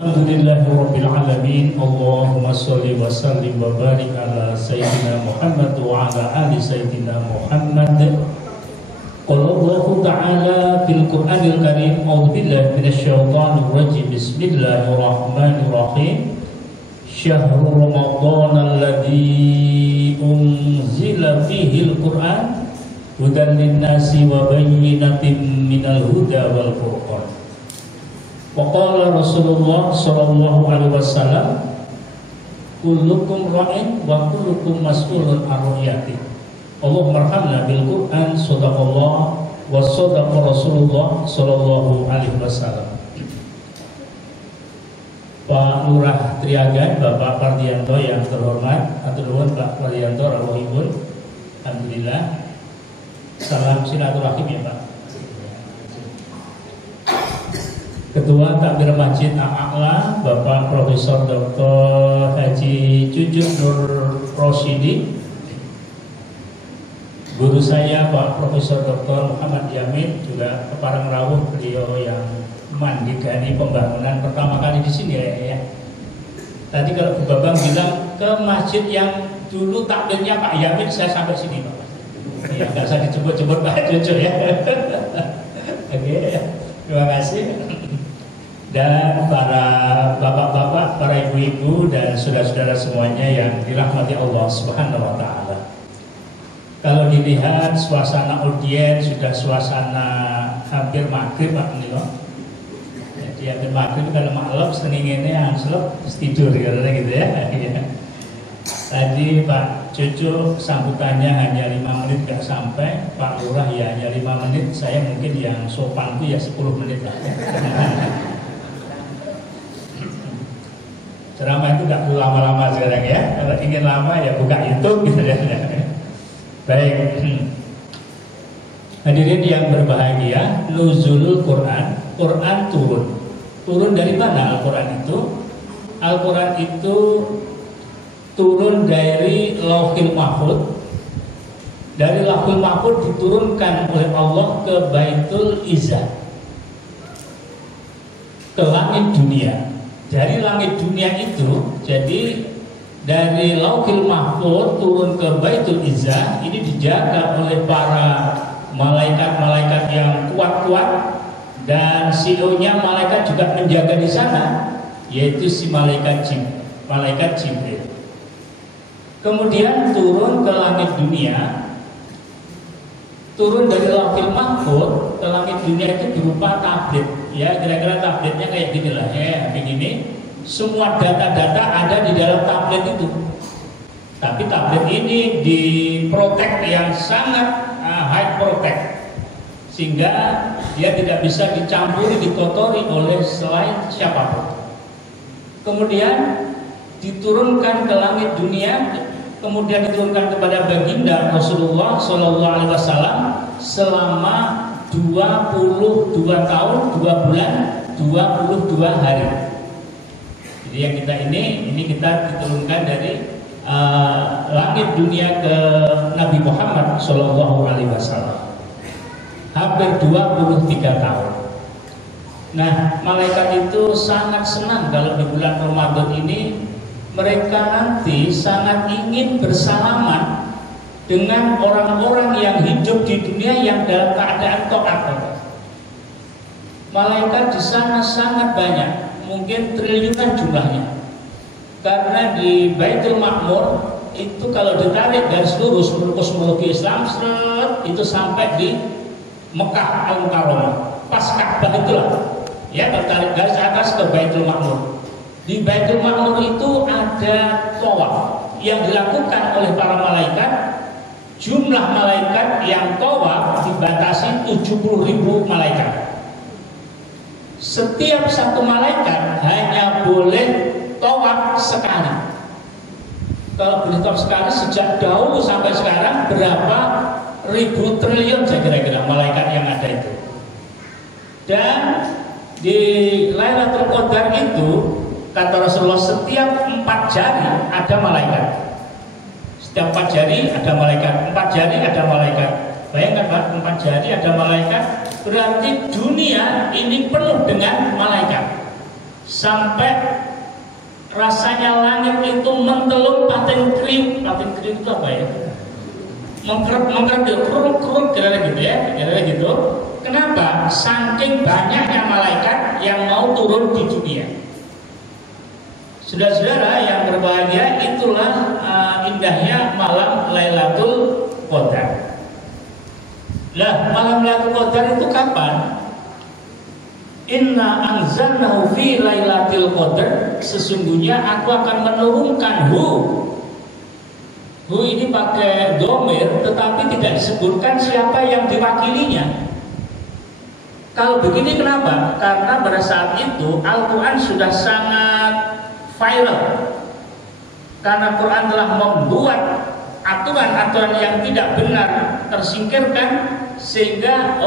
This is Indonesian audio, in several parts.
Alhamdulillahirabbil alamin. Allahumma shalli wa sallim wa barik ala sayyidina Muhammad wa ala ali sayyidina Muhammad. Qala Allah ta'ala fil Qur'anil Karim, a'udzu billahi minasyaitonir rajim. Bismillahirrahmanirrahim. Syahrul Ramadan alladzi unzila fihil Qur'an hudan lin-nasi wa bayyinatin minal huda wal furqan. Waqala Rasulullah sallallahu alaihi wasallam, kullukum ra'in wa kullukum mas'ulun an ra'iyati. Allahumma arhamna bil Qur'an, sadaqallah wa sadaqa Rasulullah sallallahu alaihi wasallam. Pak Lurah Triagan, Bapak Pardianto yang terhormat, atur nuwun Pak Pardianto rawuhipun. Alhamdulillah. Salam silaturahim ya Pak. Ketua Takbir Masjid A'la, Bapak Profesor Dr. Haji Cucuk Nur Rosyidi. Guru saya Pak Profesor Dr. Muhammad Yamin, juga kepareng rawuh beliau yang mandigani pembangunan pertama kali di sini ya. Tadi kalau Bu Babang bilang ke masjid yang dulu takbirnya Pak Yamin, saya sampai sini Pak. Ya nggak usah dijemput-jemput Pak Cucuk ya. Oke, terima kasih. Dan para bapak-bapak, para ibu-ibu dan saudara-saudara semuanya yang dirahmati Allah Subhanahu wa taala. Kalau dilihat suasana audiens sudah suasana hampir maghrib Pak Nino. Jadi hampir maghrib kalau malam seningnya angslep tidur gitu ya. Tadi Pak Cucu sambutannya hanya 5 menit gak sampai, Pak Lurah ya hanya 5 menit, saya mungkin yang sopan itu ya 10 menit lah. Ceramah itu gak perlu lama-lama sekarang ya. Kalau ingin lama ya buka YouTube gitu ya. Baik. Hadirin yang berbahagia, nuzulul Quran, Quran turun. Turun dari mana Al-Quran itu? Al-Quran itu turun dari Lauhil Mahfuz. Dari Lauhil Mahfuz diturunkan oleh Allah ke Baitul Izzah, ke langit dunia. Dari langit dunia itu, jadi dari Lauhil Mahfuz turun ke Baitul Izzah, ini dijaga oleh para malaikat-malaikat yang kuat-kuat, dan CEO-nya malaikat juga menjaga di sana, yaitu si malaikat Jibril. Kemudian turun ke langit dunia, turun dari Lauhil Mahfuz ke langit dunia itu berupa tablet. Ya, kira-kira tabletnya kayak gini lah ya, begini. Semua data-data ada di dalam tablet itu. Tapi tablet ini diprotek yang sangat high protect, sehingga dia tidak bisa dicampuri, dikotori oleh selain siapapun. Kemudian diturunkan ke langit dunia, kemudian diturunkan kepada baginda Rasulullah Shallallahu Alaihi Wasallam selama 22 tahun, 2 bulan, 22 hari. Jadi yang kita ini kita diturunkan dari langit dunia ke Nabi Muhammad Shallallahu Alaihi Wasallam. Hampir 23 tahun. Nah, malaikat itu sangat senang kalau di bulan Ramadan ini mereka nanti sangat ingin bersalaman dengan orang-orang yang hidup di dunia yang dalam keadaan taat. Malaikat di sana sangat banyak, mungkin triliunan jumlahnya. Karena di Baitul Ma'mur itu kalau ditarik garis lurus menurut kosmologi Islam, itu sampai di Mekah Al-Mukarramah, pas Ka'bah itulah. Ya, tertarik garis atas ke Baitul Ma'mur. Di Baitul Ma'mur itu ada tawaf yang dilakukan oleh para malaikat. Jumlah malaikat yang tawaf dibatasi 70.000 malaikat. Setiap satu malaikat hanya boleh tawaf sekali. Kalau boleh tawaf sekali, sejak dahulu sampai sekarang berapa ribu triliun saya kira-kira malaikat yang ada itu. Dan di Lailatul Qadar itu kata Rasulullah setiap 4 jari ada malaikat. Setiap 4 jari ada malaikat, 4 jari ada malaikat. Bayangkan Pak, 4 jari ada malaikat, berarti dunia ini penuh dengan malaikat. sampai rasanya langit itu mentelung paten kriuk itu apa ya? Mengkerut kerut kira-kira gitu ya, kira-kira gitu. Kenapa? Saking banyaknya malaikat yang mau turun di dunia. Saudara-saudara yang berbahagia, itulah indahnya malam Lailatul Qadar. Lah, malam Lailatul Qadar itu kapan? Inna anzalnahu fi Lailatul Qadar. Sesungguhnya aku akan menurunkan hu ini pakai domir, tetapi tidak disebutkan siapa yang diwakilinya. Kalau begini kenapa? Karena pada saat itu Al-Quran sudah sangat viral. Karena Quran telah membuat aturan-aturan yang tidak benar tersingkirkan, sehingga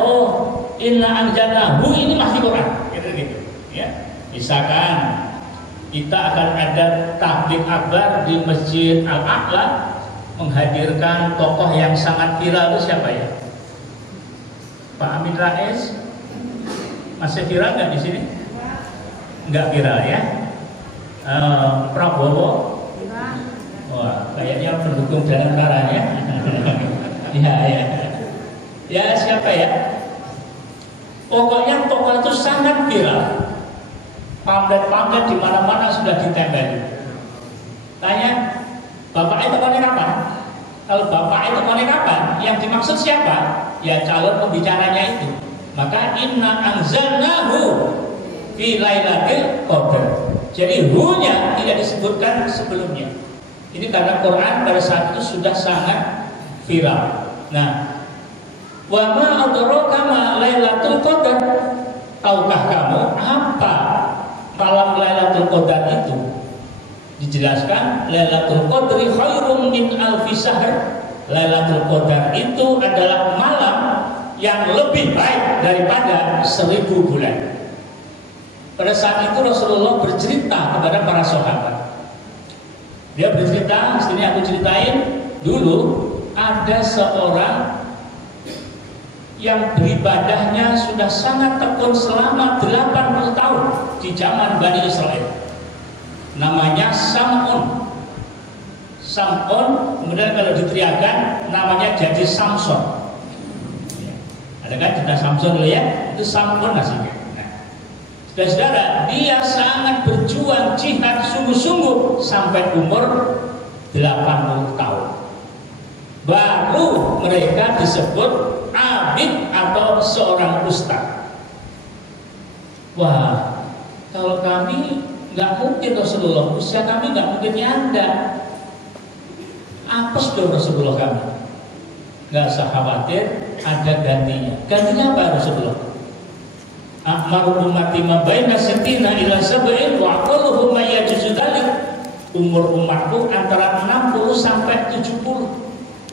inna anzalnahu ini masih Quran gitu ya. Misalkan kita akan ada tabligh akbar di Masjid Al-A'la, menghadirkan tokoh yang sangat viral. Itu siapa ya? Pak Amin Rais. Masih viral nggak di sini? Nggak viral ya. Prabowo. Wah, kayaknya pendukung jalan karanya. Ya siapa ya? Pokoknya tokoh itu sangat viral. Pamflet di mana-mana sudah ditempel. Tanya, Bapak itu konek kapan? Kalau Bapak itu konek kapan? Yang dimaksud siapa? Ya calon pembicaranya itu. Maka inna anzalnahu fi Lailatul Qadar. Jadi hu-nya tidak disebutkan sebelumnya. Ini karena Quran pada saat itu sudah sangat viral. Nah, wa ma adraka ma Lailatul Qadar. Tahukah kamu apa malam Lailatul Qadar itu? Dijelaskan Lailatul Qadri khairum min alfi syahr. Lailatul Qadar itu adalah malam yang lebih baik daripada 1000 bulan. Pada saat itu Rasulullah bercerita kepada para sahabat. Dia bercerita, sini aku ceritain dulu, ada seorang yang beribadahnya sudah sangat tekun selama 80 tahun di zaman Bani Israel. Namanya Sam'un. Sam'un, kemudian kalau diteriakan namanya jadi Samson. Ada kan cerita Samson dulu ya? Itu Sam'un nasibnya. Saudara-saudara, dia sangat berjuang jihad sungguh-sungguh sampai umur 80 tahun. Baru mereka disebut abid atau seorang ustaz. Wah, kalau kami nggak mungkin Rasulullah, usia kami nggak mungkin nyanda. Apes dong Rasulullah kami. Nggak usah khawatir, ada gantinya. Gantinya apa Rasulullah? Akmaru ummati ma baina sittina ila sab'in wa aqalluhum ma yajuzu dzalik. Umur umatku antara 60 sampai 70.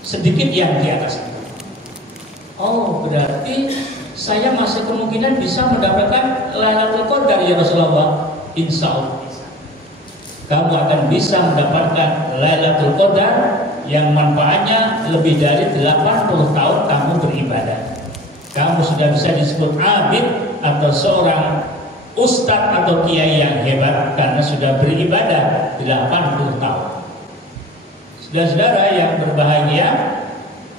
Sedikit yang di atas itu. Oh, berarti saya masih kemungkinan bisa mendapatkan Lailatul Qadar ya Rasulullah. Insya Allah kamu akan bisa mendapatkan Lailatul Qadar yang manfaatnya lebih dari 80 tahun kamu beribadah. Kamu sudah bisa disebut abid atau seorang ustadz atau kiai yang hebat karena sudah beribadah 80 tahun. Saudara-saudara yang berbahagia,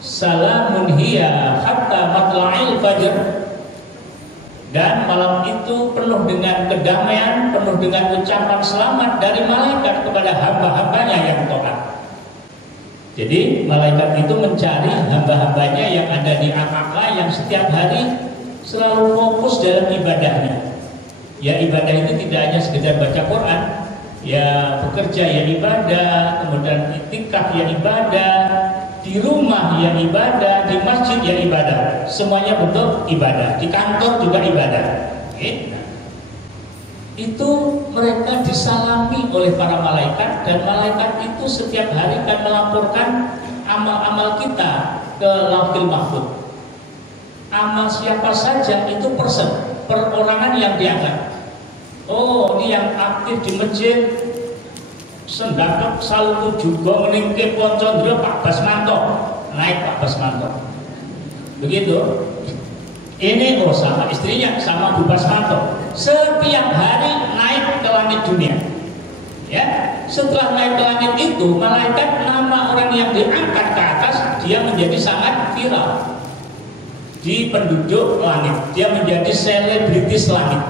salamun hiya hatta matla'il fajr. Dan malam itu penuh dengan kedamaian, penuh dengan ucapan selamat dari malaikat kepada hamba-hambanya yang taat. Jadi malaikat itu mencari hamba-hambanya yang ada di Al-A'la yang setiap hari selalu fokus dalam ibadahnya. Ya ibadah itu tidak hanya sekedar baca Quran, ya bekerja ya ibadah, kemudian iktikaf ya ibadah, di rumah ya ibadah, di masjid ya ibadah, semuanya bentuk ibadah, di kantor juga ibadah. Itu mereka disalami oleh para malaikat, dan malaikat itu setiap hari akan melaporkan amal-amal kita ke Lauhul Mahfuz. Amal siapa saja itu perorangan yang diangkat. Oh, ini yang aktif di masjid Sendakep Saluku juga meningke Poncondro Pak Basmanto, naik Pak Basmanto. Begitu. Ini sama istrinya sama Bu Basmanto. setiap hari naik ke langit dunia. Ya, setelah naik ke langit itu, malaikat nama orang yang diangkat ke atas, dia menjadi sangat viral di penduduk langit. Dia menjadi selebritis langit,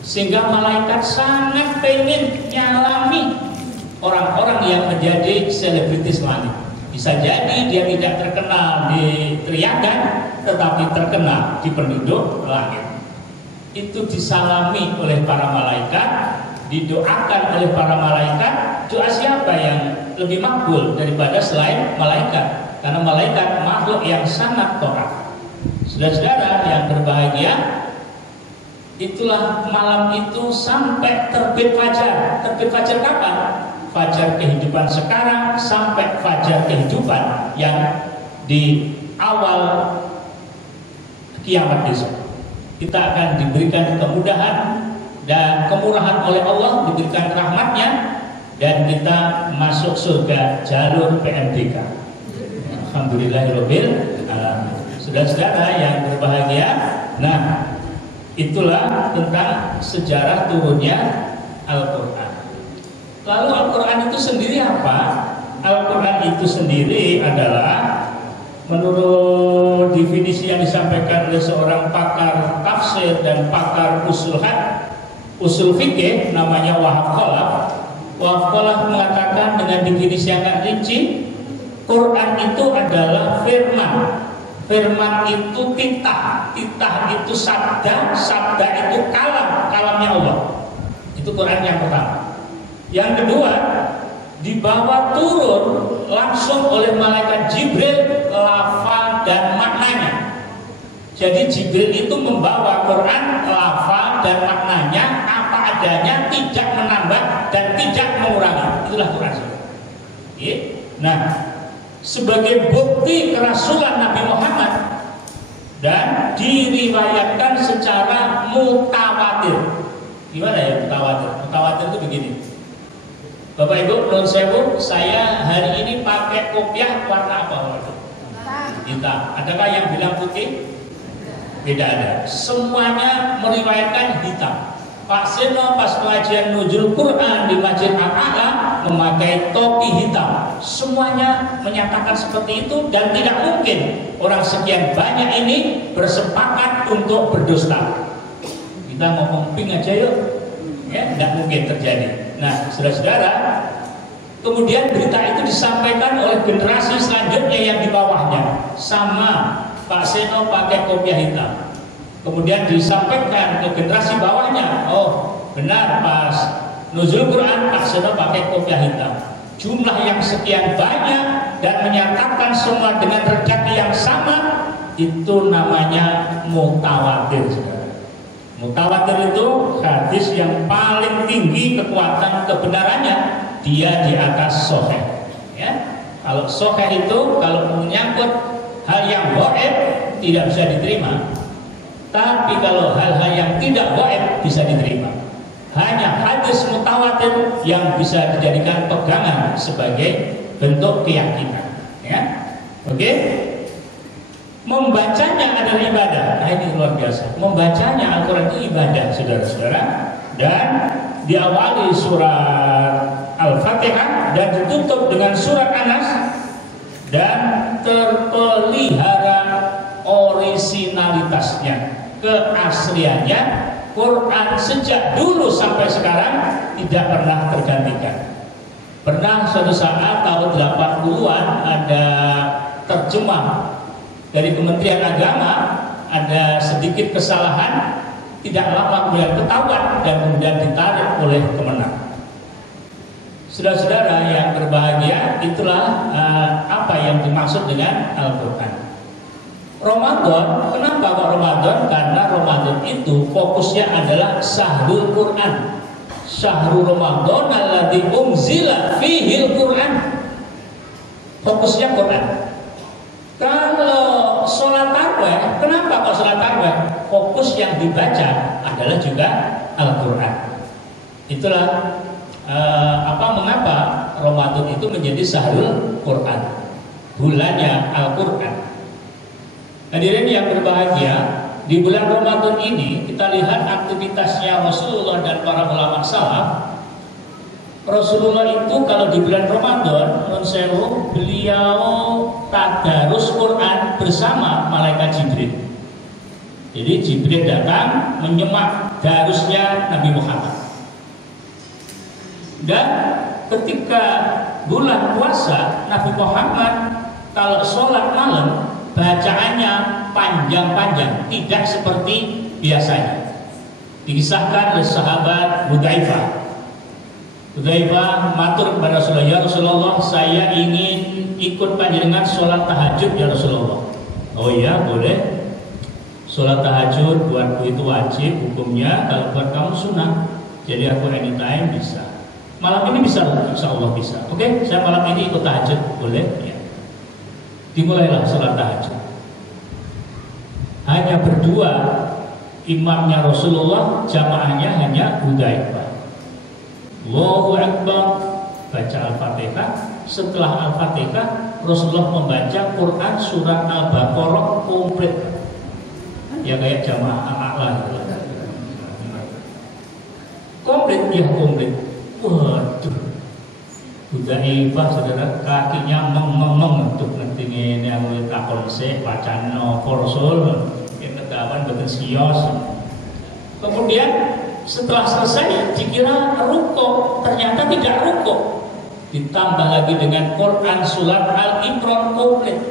sehingga malaikat sangat pengen nyalami orang-orang yang menjadi selebritis langit. Bisa jadi dia tidak terkenal di teriakan, tetapi terkenal di penduduk langit. Itu disalami oleh para malaikat, didoakan oleh para malaikat. Doa siapa yang lebih makbul daripada selain malaikat? Karena malaikat makhluk yang sangat taat. Saudara-saudara yang berbahagia, itulah malam itu sampai terbit fajar. Terbit fajar kapan? Fajar kehidupan sekarang sampai fajar kehidupan yang di awal kiamat besok. Kita akan diberikan kemudahan dan kemurahan oleh Allah, diberikan rahmatnya, dan kita masuk surga jalur PMDK. Alhamdulillahirabbil alamin. Saudara-saudara yang berbahagia, nah itulah tentang sejarah turunnya Al-Quran. Lalu Al-Quran itu sendiri apa? Al-Quran itu sendiri adalah menurut definisi yang disampaikan oleh seorang pakar tafsir dan pakar usul fikih, namanya Wahab Khalaf. Wahab Khalaf mengatakan dengan definisi yang agak rinci, Quran itu adalah firman. Firman itu titah, titah itu sabda, sabda itu kalamnya Allah. Itu Quran yang pertama. Yang kedua, dibawa turun langsung oleh malaikat Jibril lafaz dan maknanya. Jadi Jibril itu membawa Quran lafaz dan maknanya apa adanya, tidak menambah dan tidak mengurangi. Itulah Quran. Nah, sebagai bukti kerasulan Nabi Muhammad dan diriwayatkan secara mutawatir. Gimana ya mutawatir? Mutawatir itu begini. Bapak Ibu, menurut saya hari ini pakai kopiah warna apa? Hitam. Adakah yang bilang putih? Tidak ada. Semuanya meriwayatkan hitam. Pak Seno pas pengajian Nuzul Quran di Masjid Al-A'la memakai topi hitam. Semuanya menyatakan seperti itu, dan tidak mungkin orang sekian banyak ini bersepakat untuk berdusta. Kita ngomong pink aja yuk, ya, tidak mungkin terjadi. Nah, saudara-saudara, kemudian berita itu disampaikan oleh generasi selanjutnya yang di bawahnya, sama Pak Seno pakai kopiah hitam. Kemudian disampaikan ke generasi bawahnya, oh benar pas Nuzul Quran Pak Seno pakai kopiah hitam. Jumlah yang sekian banyak dan menyatakan semua dengan redaksi yang sama, itu namanya mutawatir. Mutawatir itu hadis yang paling tinggi kekuatan kebenarannya, dia di atas sahih. Ya, kalau sahih itu kalau menyangkut hal yang gaib tidak bisa diterima, tapi kalau hal-hal yang tidak gaib bisa diterima. Hanya hadis mutawatir yang bisa dijadikan pegangan sebagai bentuk keyakinan. Ya, oke. Membacanya adalah ibadah. Nah, ini luar biasa. Membacanya Al-Quran itu ibadah, saudara-saudara. Dan diawali surat Al-Fatihah dan ditutup dengan surat An-Nas, dan terpelihara orisinalitasnya, keasliannya. Quran sejak dulu sampai sekarang tidak pernah tergantikan. Pernah suatu saat tahun 80-an ada terjemah dari Kementerian Agama, ada sedikit kesalahan, tidak lama kemudian ketahuan dan kemudian ditarik oleh Kemenang. Saudara-saudara yang berbahagia, itulah apa yang dimaksud dengan Al-Quran. Ramadan, kenapa kok Ramadan? Karena Ramadan itu fokusnya adalah Syahrul Quran. Syahrul Ramadan alladzi unzila fihil Quran. Fokusnya Quran. Kalau sholat tarawih, kenapa kok sholat tarawih? Fokus yang dibaca adalah juga Al-Quran. Itulah mengapa Ramadan itu menjadi Syahrul Quran, bulannya Al-Quran. Hadirin yang berbahagia, di bulan Ramadan ini kita lihat aktivitasnya Rasulullah dan para ulama salaf. Rasulullah itu kalau di bulan Ramadan, beliau tadarus Quran bersama malaikat Jibril. Jadi Jibril datang menyemak darusnya Nabi Muhammad. Dan ketika bulan puasa, Nabi Muhammad kalau sholat malam bacaannya panjang-panjang, tidak seperti biasanya. Dikisahkan oleh sahabat Hudzaifah matur kepada Rasulullah, ya Rasulullah, saya ingin ikut panjenengan sholat tahajud ya Rasulullah. Oh iya, boleh. Sholat tahajud buatku itu wajib hukumnya, kalau buat kamu sunnah. Jadi aku anytime bisa. Malam ini bisa, insya Allah bisa. Oke, saya malam ini ikut tahajud, boleh? Ya. Dimulailah sholat tahajud. Hanya berdua imamnya Rasulullah, jamaahnya hanya Hudzaifah. Allahu Akbar, baca Al-Fatihah. Setelah Al-Fatihah, Rasulullah membaca Quran surat Al-Baqarah komplit. Ya kayak jamaah Al-A'la gitu. Komplit, ya komplit. Waduh, Hudzaifah saudara, kakinya meng untuk nanti ini yang takon se bacano Rasul yang ketawan betul sios. Kemudian setelah selesai dikira rukuk, ternyata tidak rukuk. Ditambah lagi dengan Quran surat Al-Imran komplit.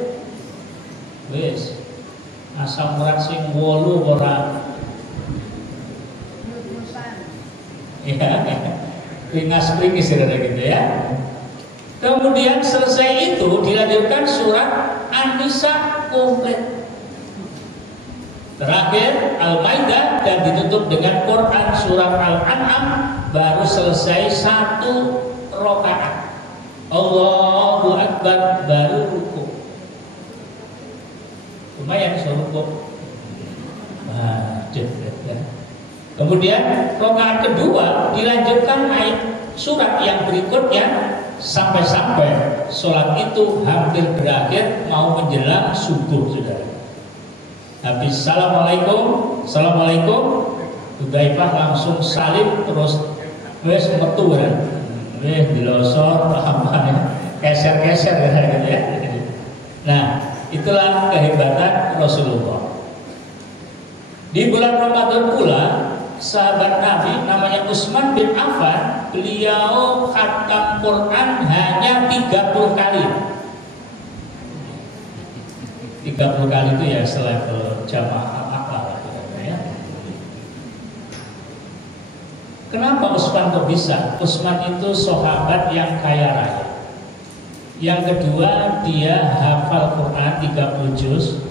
Wes, asam urat sing 8 ora. Ya, ringas-ringis gitu ya. Kemudian selesai itu dilanjutkan surat An-Nisa komplit. Terakhir Al-Maidah dan ditutup dengan Quran surat Al-An'am, baru selesai 1 rakaat. Allahu Akbar, baru rukuk. Lumayan rukuk. Kemudian rakaat kedua dilanjutkan ayat surat yang berikutnya sampai-sampai sholat itu hampir berakhir mau menjelang subuh, saudara. Habis assalamualaikum, Hudzaifah langsung salim terus wes metu kan, wes dilosor keser-keser gitu ya. Nah, itulah kehebatan Rasulullah. Di bulan Ramadan pula sahabat Nabi namanya Utsman bin Affan, beliau khatam Quran hanya 30 kali. 30 kali itu ya selevel jamaah apa ya. Kenapa Utsman kok bisa? Utsman itu sahabat yang kaya raya. Yang kedua, dia hafal Quran 30 juz.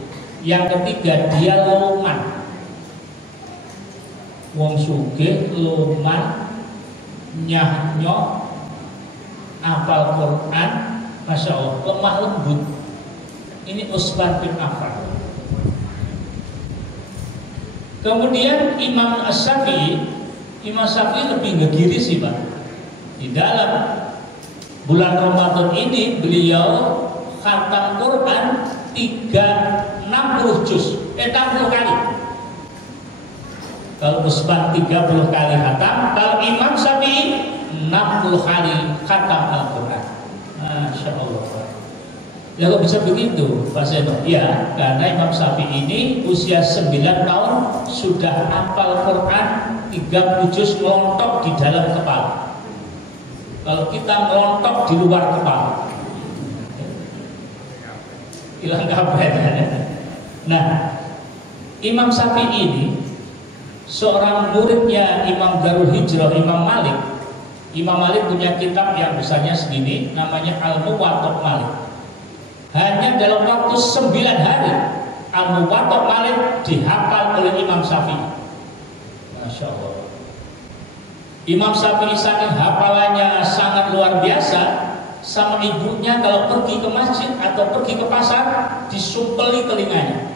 Yang ketiga, dia loman. Wong sugih loman nyah-nyok hafal Quran, Masya Allah, lemah lembut. Ini Utsman bin Affan. Kemudian Imam Syafi'i lebih ngegiri sih Pak. Di dalam bulan Ramadan ini beliau khatam Quran 60 juz, 60 kali. Kalau Utsman 30 kali khatam, kalau Imam Syafi'i 60 kali khatam Al-Quran. Masya Allah. Ya kok bisa begitu Pak Seno? Ya, karena Imam Syafi'i ini usia 9 tahun sudah hafal Quran 30 juz ngelontok di dalam kepala. Kalau kita ngelontok di luar kepala, hilang kabar. Nah, Imam Syafi'i ini seorang muridnya Imam Darul Hijrah, Imam Malik. Imam Malik punya kitab yang besarnya segini, namanya Al-Muwatta Malik. Hanya dalam waktu 9 hari Al-Muwatta Malik dihafal oleh Imam Syafi'i. Masya Allah. Imam Syafi'i saking hafalannya sangat luar biasa, sama ibunya kalau pergi ke masjid atau pergi ke pasar disumpeli telinganya.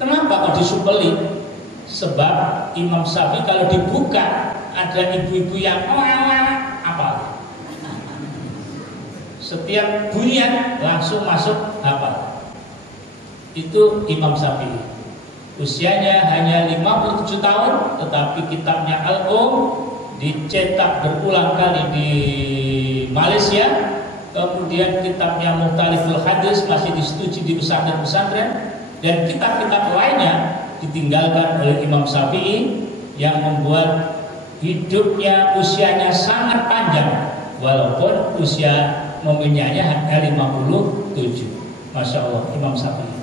Kenapa kok disumpeli? Sebab Imam Syafi'i kalau dibuka ada ibu-ibu yang apa? Setiap bunyian langsung masuk hafal. Itu Imam Syafi'i. Usianya hanya 57 tahun, tetapi kitabnya dicetak berulang kali di Malaysia. Kemudian kitabnya Mukhtaliful Hadis masih disetujui di pesantren-pesantren, dan kitab-kitab lainnya ditinggalkan oleh Imam Syafi'i yang membuat hidupnya usianya sangat panjang walaupun usia nominalnya hanya 57. Masya Allah, Imam Syafi'i.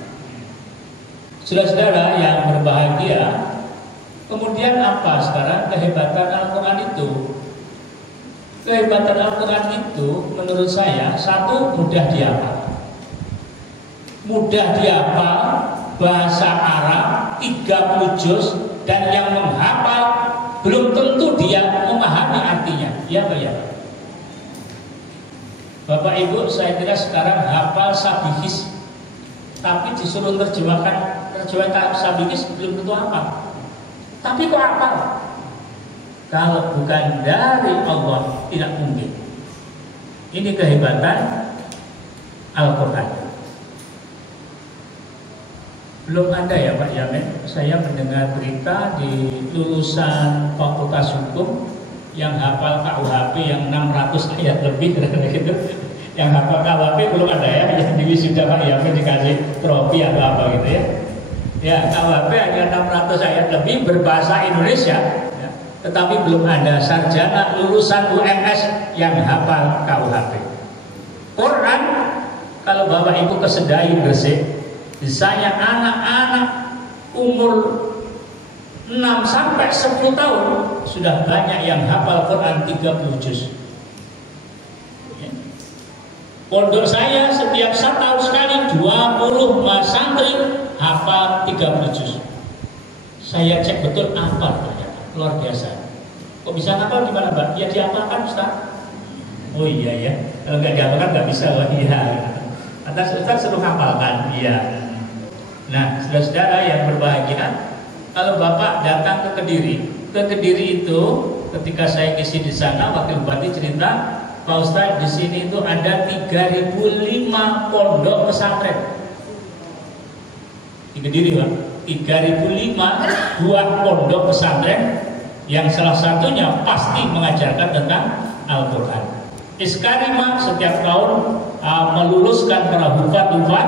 Saudara-saudara yang berbahagia, kemudian apa sekarang kehebatan Al-Quran itu? Kehebatan Al-Quran itu menurut saya, satu, mudah dihafal. Mudah dihafal, bahasa Arab 30 juz, dan yang menghafal belum tentu dia memahami artinya. Ya Pak ya? Bapak Ibu, saya kira sekarang hafal sabihis, tapi disuruh terjemahkan sabihis belum tentu hafal. Tapi kok hafal? Kalau bukan dari Allah, tidak mungkin. Ini kehebatan Al-Quran. Belum ada ya Pak Yamin, saya mendengar berita di lulusan Fakultas Hukum yang hafal KUHP yang 600 ayat lebih gitu. Yang hafal KUHP belum ada ya, yang di wisuda Pak Yamin dikasih trofi atau apa gitu ya. Ya, KUHP hanya 600 ayat lebih berbahasa Indonesia, ya, tetapi belum ada sarjana lulusan UMS yang hafal KUHP. Quran, kalau Bapak Ibu ke Sedai Gresik, misalnya anak-anak umur 6 sampai 10 tahun sudah banyak yang hafal Quran 30 juz. Ya. Pondok saya setiap 1 tahun sekali 20 santri hafal 30 juz. Saya cek betul hafal ternyata, luar biasa. Kok bisa hafal gimana Mbak? Ya dihafalkan Ustaz. Oh iya ya, kalau nggak dihafalkan nggak bisa. Wah iya. Atas Ustaz suruh hafalkan, iya. Nah, saudara-saudara yang berbahagia, kalau Bapak datang ke Kediri itu, ketika saya ngisi di sana, Wakil Bupati cerita, Pak Ustadz di sini itu ada 3.005 pondok pesantren. Di Kediri Pak, 3.005 buah pondok pesantren yang salah satunya pasti mengajarkan tentang Al-Quran. Iskarima setiap tahun meluluskan para hufat-hufat,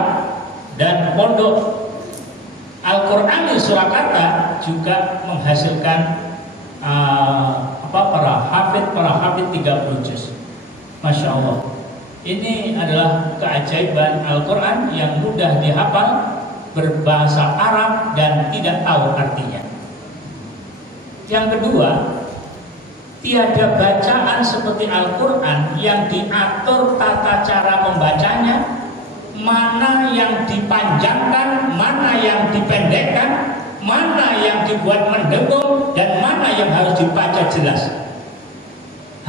dan pondok Al-Quran di Surakarta juga menghasilkan para hafid 30 juz. Masya Allah. Ini adalah keajaiban Al-Quran yang mudah dihafal, berbahasa Arab dan tidak tahu artinya. Yang kedua, tiada bacaan seperti Al-Quran yang diatur tata cara membacanya, mana yang dipanjangkan, mana yang dipendekkan, mana yang dibuat mendengung, dan mana yang harus dibaca jelas.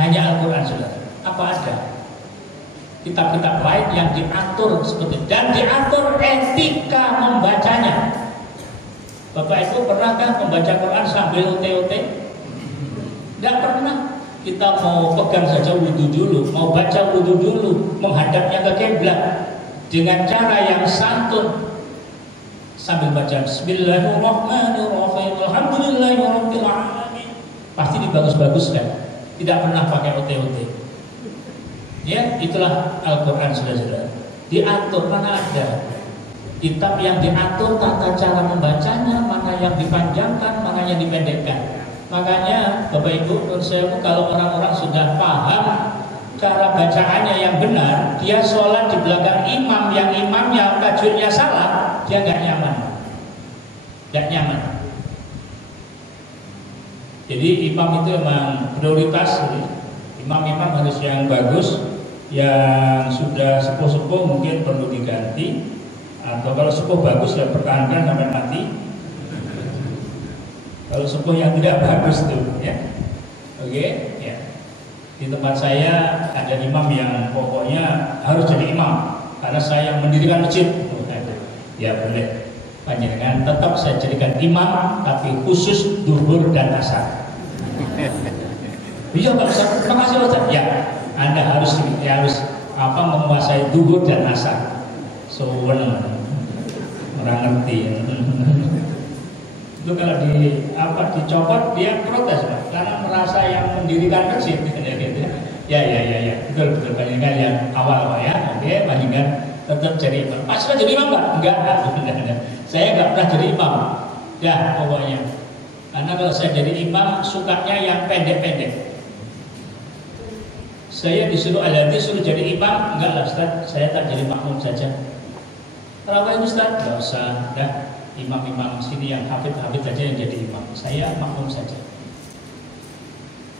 Hanya Al-Quran saudara. Apa ada kitab-kitab lain yang diatur seperti, dan diatur etika membacanya? Bapak Ibu pernahkah membaca Quran sambil OT-OT? Tidak pernah. Kita mau pegang saja wudhu dulu, mau baca wudhu dulu, menghadapnya ke kiblat dengan cara yang santun, sambil baca Bismillahirrahmanirrahim, Alhamdulillahirabbil alamin. Pasti dibagus-baguskan, tidak pernah pakai OT-OT. Ya, itulah Al-Quran saudara-saudara. Diatur, mana ada kitab yang diatur tata cara membacanya, mana yang dipanjangkan, mana yang dipendekkan. Makanya Bapak Ibu, menurut saya kalau orang-orang sudah paham cara bacaannya yang benar, dia sholat di belakang imam yang imamnya tajwidnya salah, dia nggak nyaman, nggak nyaman. Jadi imam itu memang prioritas. Imam-imam harus yang bagus, yang sudah sepuh-sepuh mungkin perlu diganti, atau kalau sepuh bagus ya pertahankan sampai mati. Kalau sepuh yang tidak bagus tuh, ya, oke, ya. Di tempat saya ada imam yang pokoknya harus jadi imam karena saya yang mendirikan masjid. Ya boleh, panjenengan tetap saya jadikan imam, tapi khusus duhur dan asar. Iya Pak Ustaz, terima kasih Ustaz. Ya, Anda harus menguasai duhur dan asar. So orang ngerti. Itu kalau dicopot dia protes Pak, karena merasa yang mendirikan masjid gitu. Ya, betul Panjenengan yang awal Pak ya. Oke, Panjenengan tetap jadi imam. Pak sudah jadi imam Pak? Enggak. Saya enggak pernah jadi imam. Ya pokoknya. Karena kalau saya jadi imam sukanya yang pendek-pendek. Saya disuruh Al-Hadi suruh jadi imam, enggak lah Ustaz, saya tak jadi makmum saja. Kenapa Ustaz? Enggak usah, dah imam-imam sini yang hafid-hafid saja yang jadi imam. Saya makmum saja.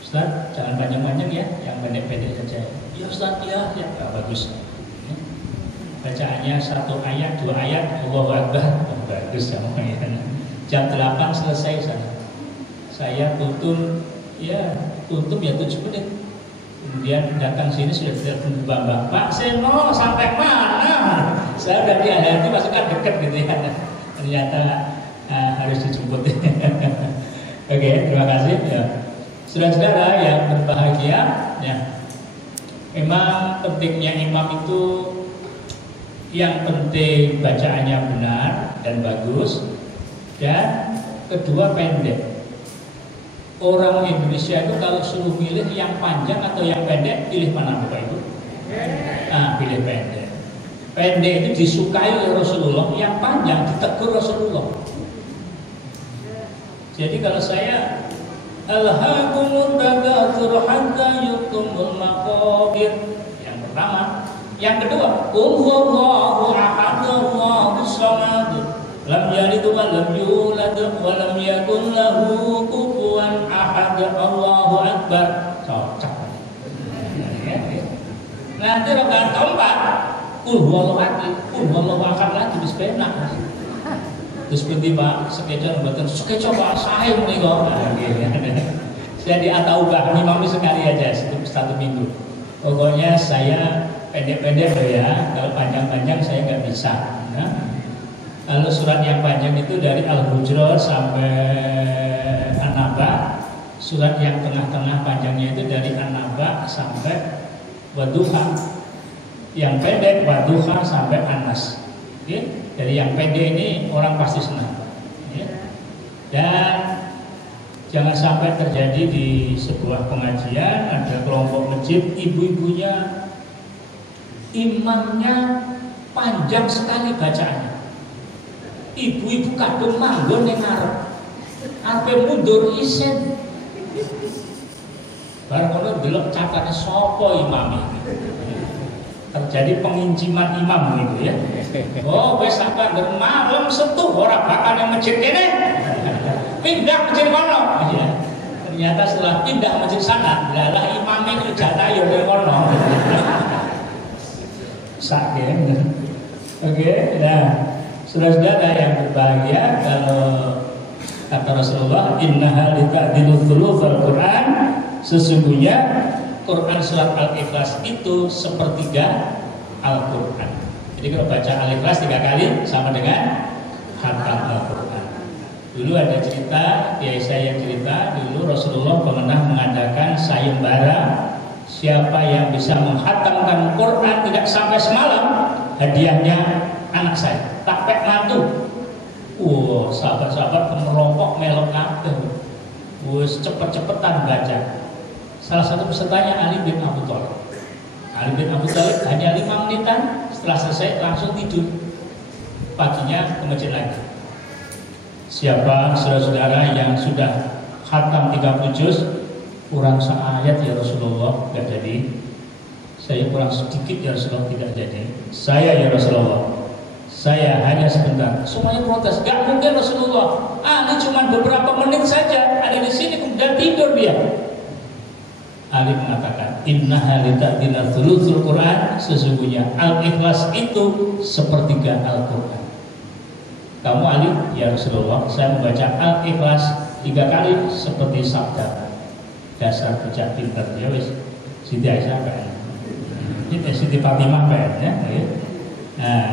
Ustaz, jangan panjang-panjang ya, yang pendek-pendek saja. Ya Ustaz, ya, bagus. Bacaannya 1 ayat, 2 ayat, Allahu Akbar, bagus ya. Jam 8 selesai sana. Saya tutup ya 7 menit. Kemudian datang sini sudah tidak tunggu Bambang. Pak Seno sampai mana? Saya udah di Al-Hadi masih kan dekat gitu ya. Ternyata harus dijemput. Oke, terima kasih. Ya. Saudara-saudara yang berbahagia, ya. Memang pentingnya imam itu yang penting bacaannya benar dan bagus, dan kedua pendek. Orang Indonesia itu kalau suruh milih yang panjang atau yang pendek, pilih mana Bapak Ibu? Pilih pendek. Pendek itu disukai oleh Rasulullah, yang panjang ditegur Rasulullah. Jadi kalau saya alhaakumut takatsur hatta yutumul maqabir, yang pertama. Yang kedua, Allahu ahad Allahus samad, lam yalid wa lam yulad wa lam yakul lahu kufuwan ahad, Allahu akbar. Cocok. Nanti rakaat keempat, Allahu akbar lagi wis penak. Terus penting Pak, sekecor mboten sekecor Pak sae menika. Jadi ataubah ngimami sekali aja satu minggu. Pokoknya saya pendek-pendek ya, kalau panjang-panjang saya nggak bisa. Nah, kalau surat yang panjang itu dari Al-Hujurat sampai An-Naba. Surat yang tengah-tengah panjangnya itu dari An-Naba sampai Wadduha. Yang pendek Wadduha sampai An-Nas. Okay? Dari yang pendek ini orang pasti senang. Okay? Dan jangan sampai terjadi di sebuah pengajian ada kelompok masjid, ibu-ibunya imamnya panjang sekali bacaannya. Ibu-ibu kadung manggon yang ngarep, ape mundur isen. Barang kono delok catane sapa imam ini. Terjadi penginciman imam gitu ya. Oh, wis sampai malam setuh ora bakal yang masjid kene. Pindah masjid kono. Ya. Ternyata setelah pindah masjid sana, adalah imamnya itu jatah yo kono. Sakit. Oke, nah saudara-saudara yang berbahagia, kalau kata Rasulullah, innaha lita'dilu thulutsal Quran, sesungguhnya Quran surat Al-Ikhlas itu sepertiga Al-Quran. Jadi kalau baca Al-Ikhlas 3 kali sama dengan khatam Al-Quran. Dulu ada cerita, kiai saya cerita, dulu Rasulullah pernah mengadakan sayembara. Siapa yang bisa menghatamkan Quran tidak sampai semalam, hadiahnya anak saya. Tak pek mantu. Sahabat-sahabat merokok melok kabeh. Cepet-cepetan baca. Salah satu pesertanya Ali bin Abi Thalib. Ali bin Abi Thalib hanya 5 menitan, setelah selesai langsung tidur. Paginya ke masjid lagi. Siapa saudara-saudara yang sudah khatam 30 juz, kurang seayat ya Rasulullah, tidak jadi. Saya kurang sedikit ya Rasulullah, tidak jadi. Saya ya Rasulullah, saya hanya sebentar. Semuanya protes, gak mungkin Rasulullah. Ini cuma beberapa menit saja ada di sini kemudian tidur dia. Ali mengatakan, innaha lita'dila thulutsal Quran, sesungguhnya Al-Ikhlas itu sepertiga Al-Quran. Kamu Ali, ya Rasulullah, saya membaca Al-Ikhlas 3 kali seperti sabda. Dasar bocah pinter ya wis. Siti Aisyah kan. Ini Siti Fatimah kan ya. Nah,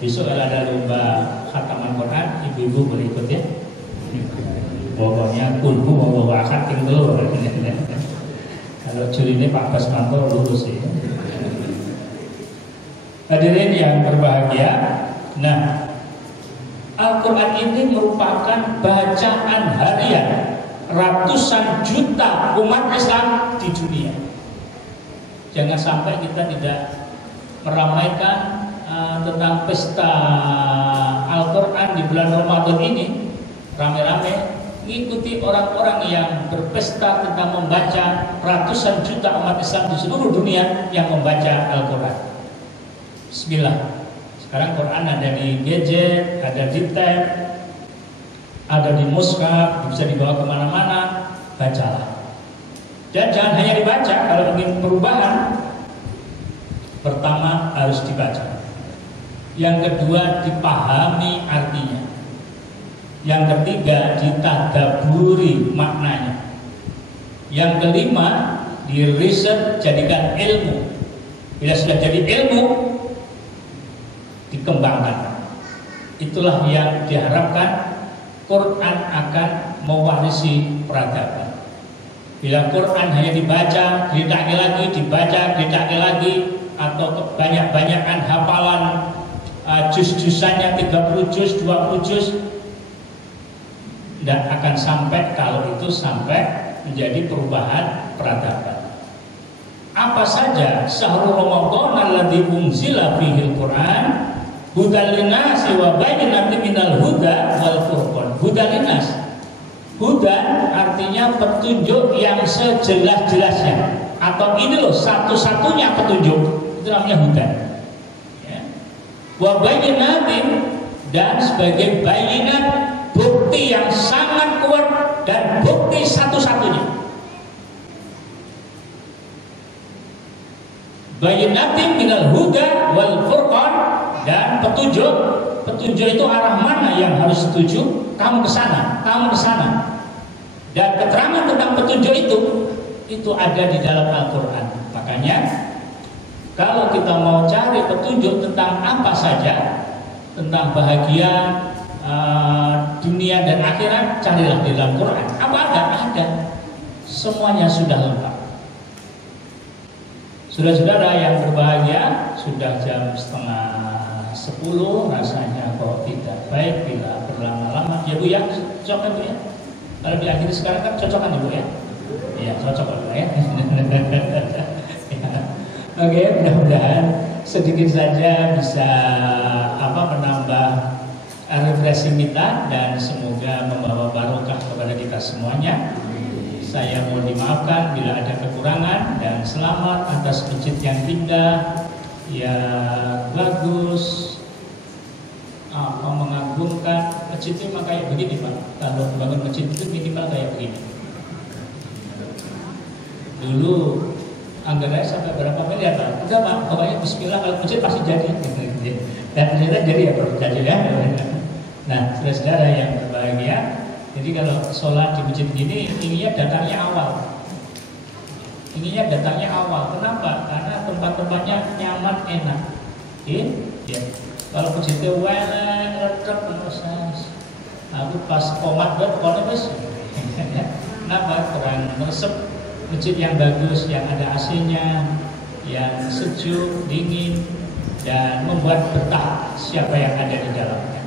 besok kalau ada lomba khataman Quran, ibu-ibu boleh ikut ya. Pokoknya kulhu wallahu ahad ting telur. Kalau juri ini Pak Basmanto lulus ya. Hadirin yang berbahagia, nah Al-Quran ini merupakan bacaan harian ratusan juta umat Islam di dunia. Jangan sampai kita tidak meramaikan tentang pesta Al-Quran di bulan Ramadan ini, rame-rame mengikuti orang-orang yang berpesta tentang membaca, ratusan juta umat Islam di seluruh dunia yang membaca Al-Quran. Bismillah. Sekarang Quran ada di gadget, ada di tab, ada di mushaf, bisa dibawa kemana-mana. Bacalah. Dan jangan hanya dibaca. Kalau ingin perubahan, pertama harus dibaca. Yang kedua, dipahami artinya. Yang ketiga, ditadaburi maknanya. Yang kelima, diriset, jadikan ilmu. Bila sudah jadi ilmu, dikembangkan. Itulah yang diharapkan. Quran akan mewarisi peradaban. Bila Quran hanya dibaca, ditagi lagi, dibaca, ditagi lagi, atau banyak-banyakan hafalan, juz-juzannya 30 juz, 20 juz, tidak akan sampai kalau itu sampai menjadi perubahan peradaban. Apa saja syahrul Ramadan alladzi unzila fihil Quran hudal linnasi wa bayyinatin minal huda wal furqan. Hudal linnas. Huda artinya petunjuk yang sejelas-jelasnya, atau ini loh satu-satunya petunjuk. Itu namanya huda. Ya. Wa bayyinatin, dan sebagai bayinat, bukti yang sangat kuat dan bukti satu-satunya. Bayyinatin minal huda wal furqan, dan petunjuk. Petunjuk itu arah mana yang harus setuju, kamu ke sana, kamu ke sana. Dan keterangan tentang petunjuk itu ada di dalam Al-Quran. Makanya kalau kita mau cari petunjuk tentang apa saja, tentang bahagia dunia dan akhirat, carilah di dalam Quran. Apa ada? Ada. Semuanya sudah lengkap. Saudara-saudara yang berbahagia, sudah jam 9:30, rasanya kok tidak baik bila berlama-lama. Ya Bu ya, cocok kan Bu ya? Kalau diakhiri sekarang kan cocok kan Bu ya? Iya, cocok Bu ya. Oke, mudah-mudahan sedikit saja bisa menambah refreshing kita, dan semoga membawa barokah kepada kita semuanya. Saya mohon dimaafkan bila ada kekurangan, dan selamat atas masjid yang indah, yang bagus, mengagumkan. Masjid itu mah kayak begini Pak. Kalau bangun masjid itu minimal kayak begini. Dulu anggarannya sampai berapa miliar Pak? Enggak Pak, pokoknya bismillah kalau masjid pasti jadi. Dan ternyata jadi ya Bro, jadi ya. Nah, saudara-saudara yang berbahagia, jadi kalau sholat di masjid gini, inginnya datangnya awal. Inginnya datangnya awal. Kenapa? Karena tempat-tempatnya nyaman, enak. Ya. Kalau masjidnya weleng, redep, proses. Aku pas komat bos. Kenapa? Kurang meresep. Masjid yang bagus, yang ada AC-nya, yang sejuk, dingin, dan membuat betah siapa yang ada di dalamnya.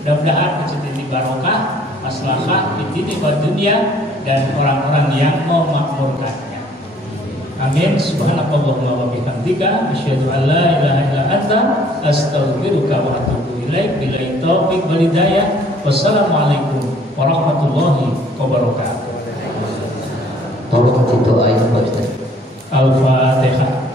Mudah-mudahan masjid ini barokah, maslahah di dini wa dunia, dan orang-orang yang memakmurkannya. Amin. Subhanakallahumma wa bihamdika, asyhadu an la ilaha illa anta, astaghfiruka wa atubu ilaik. Billahi taufiq wal hidayah. Wassalamualaikum warahmatullahi wabarakatuh. Tolong kasih doa ya Pak Ustaz. Al-Fatihah.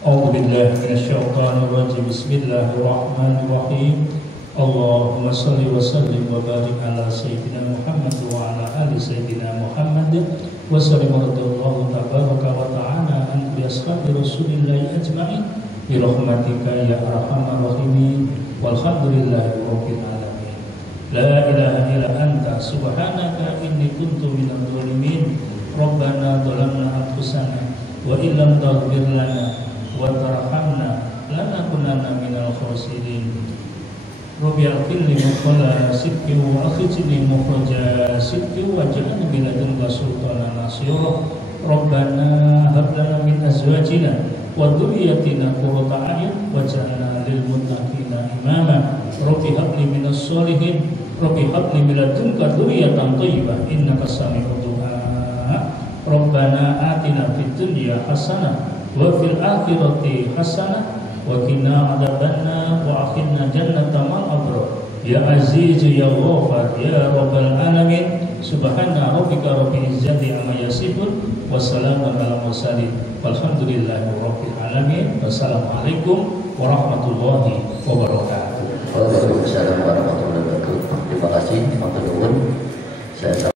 A'udzu billahi minasyaitonir rajim. Bismillahirrahmanirrahim. Allahumma shalli wa sallim wa barik ala sayyidina Muhammad wa ala ali sayyidina Muhammad wa sallim radhiyallahu tabaraka wa ta'ala an ashabi Rasulillahi ajma'in bi rahmatika ya arhamar rahimin walhamdulillahi rabbil alamin. La ilaha illa anta subhanaka inni kuntu minadh dhalimin. Rabbana dhalamna anfusana wa illam taghfir lana wa tarhamna lanakunanna minal khasirin. Rabbi aqilni mukhala sidqi wa akhrijni mukhraja sidqi waj'alni min ladunka sultanan nasira. Rabbana hab lana min azwajina wa dhurriyyatina qurrata a'yun waj'alna lil muttaqina imama. Rabbi habli minas sholihin, Rabbi habli min ladunka dhurriyyatan thayyibah innaka sami'ud du'a. Rabbana atina fid dunya hasanah wa fil akhirati hasanah wa qina adzabannar wa akhirna jannata ma'al abrar. Ya Aziz ya Ghafar ya Rabbal alamin. Subhana rabbika rabbil izzati amma yasifun wa salamun alal mursalin walhamdulillahi rabbil alamin. Wassalamualaikum warahmatullahi wabarakatuh. Waalaikumsalam warahmatullahi wabarakatuh. Terima kasih, matur nuwun. Saya